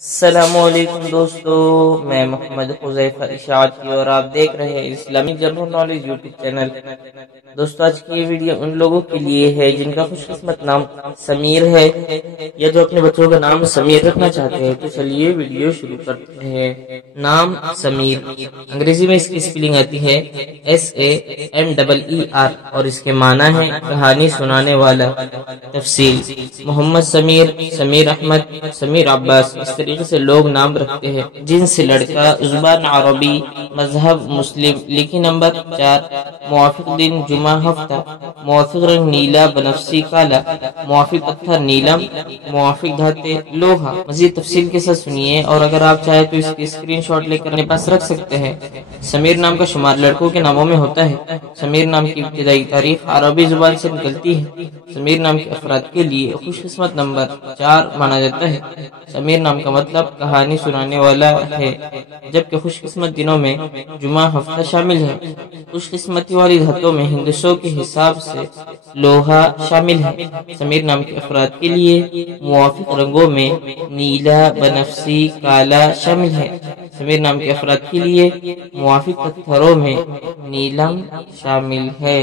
السلام علیکم دوستو، میں محمد حذیفہ اشاعتی اور آپ دیکھ رہے ہیں اسلامی جنرل نالج یوٹیوب چینل۔ دوستو آج کی یہ ویڈیو ان لوگوں کے لیے ہے جن کا خوش قسمت نام سمیر ہے یا جو اپنے بچوں کا نام سمیر رکھنا چاہتے ہیں۔ تو چلیے ویڈیو شروع کرتے ہیں۔ نام سمیر، انگریزی میں اس کی سپیلنگ آتی ہے SAMEER اور اس کے معنی ہے کہانی سنانے والا۔ تفصیل: محمد سمیر، سمیر احمد، سمیر عباس، اس طریقے سے لوگ نام رکھتے ہیں۔ جن سے لڑکا، زبان عربی، مذہب مسلم، لکی نمبر 4، موافق دن جمعہ ہفتہ، موافق رنگ نیلا بنفسی کالا، موافق پتھر نیلم، موافق دھاتیں لوہا۔ مزید تفصیل کے ساتھ سنیے اور اگر آپ چاہیں تو اس کی اسکرین شاٹ لے کر اپنے پاس رکھ سکتے ہیں۔ سمیر نام کا شمار لڑکوں کے ناموں میں ہوتا ہے۔ سمیر نام کی ابتدائی تاریخ عربی زبان سے نکلتی ہے۔ سمیر نام کے افراد کے لیے خوش قسمت نمبر 4 مانا جاتا ہے۔ سمیر نام کا مطلب کہانی سنانے والا ہے، جبکہ خوش قسمت دنوں میں جمعہ ہفتہ شامل ہے۔ خوش قسمتی والی دھاتوں میں ہندسوں کے حساب سے لوہا شامل ہے۔ سمیر نام کے افراد کے لیے موافق رنگوں میں نیلا بنفسی کالا شامل ہے۔ سمیر نام کے افراد کے لیے موافق پتھروں میں نیلم شامل ہے۔